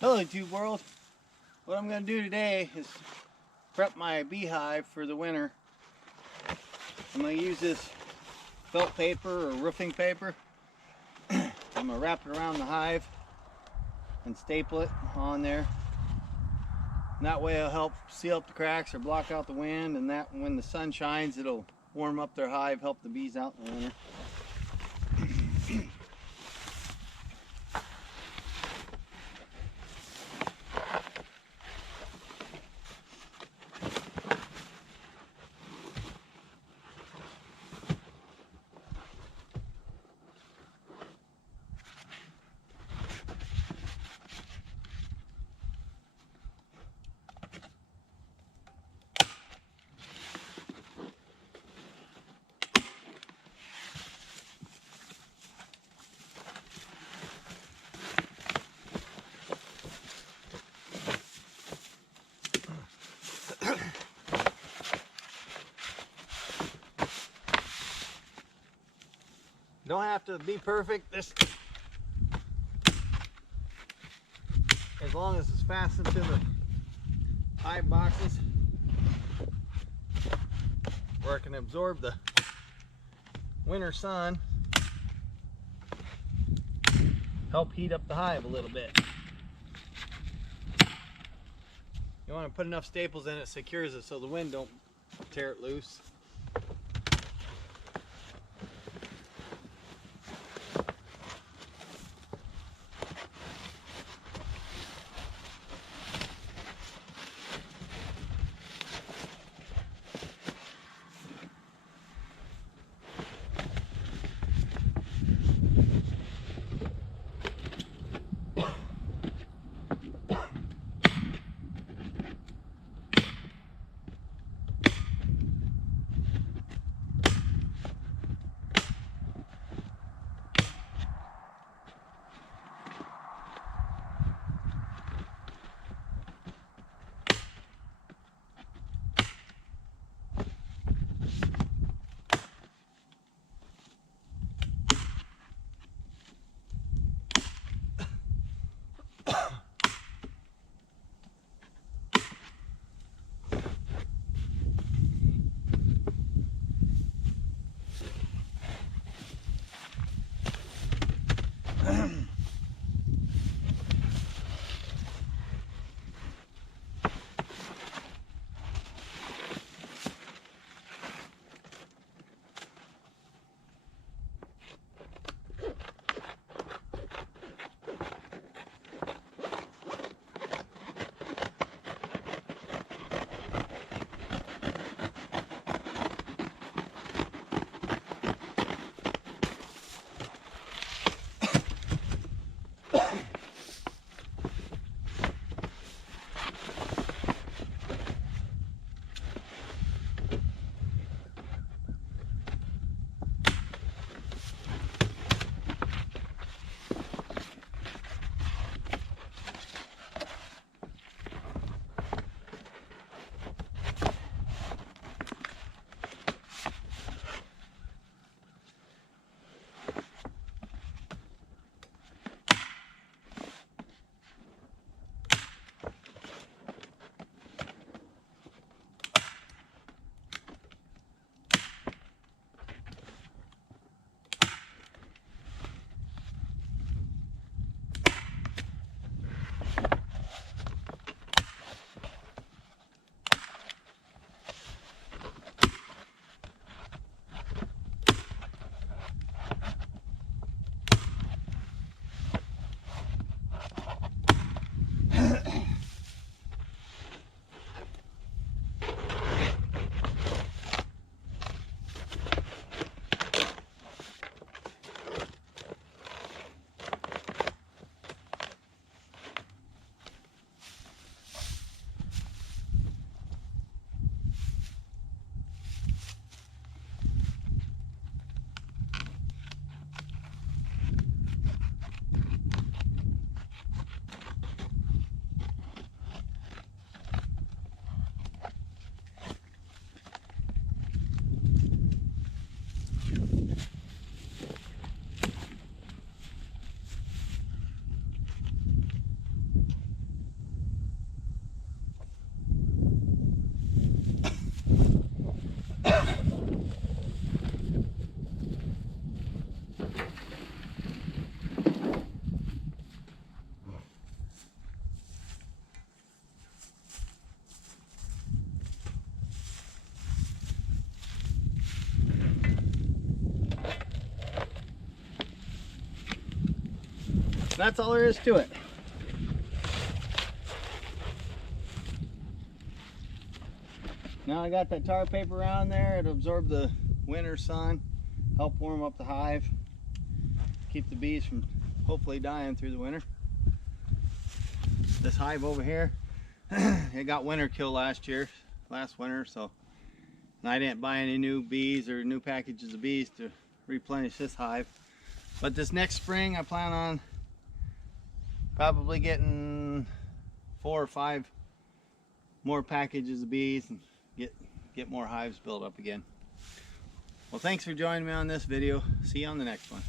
Hello YouTube world. What I'm going to do today is prep my beehive for the winter. I'm going to use this felt paper or roofing paper. I'm going to wrap it around the hive and staple it on there. And that way it'll help seal up the cracks or block out the wind, and that when the sun shines it'll warm up their hive, help the bees out in the winter. Don't have to be perfect. This, as long as it's fastened to the hive boxes, where it can absorb the winter sun, help heat up the hive a little bit. You want to put enough staples in it, secures it so the wind don't tear it loose. That's all there is to it. Now I got that tar paper around there. It'll absorb the winter sun, help warm up the hive, keep the bees from hopefully dying through the winter. This hive over here, it got winter kill last winter, so I didn't buy any new bees or new packages of bees to replenish this hive. But this next spring I plan on probably getting 4 or 5 more packages of bees and get more hives built up again. Well, thanks for joining me on this video. See you on the next one.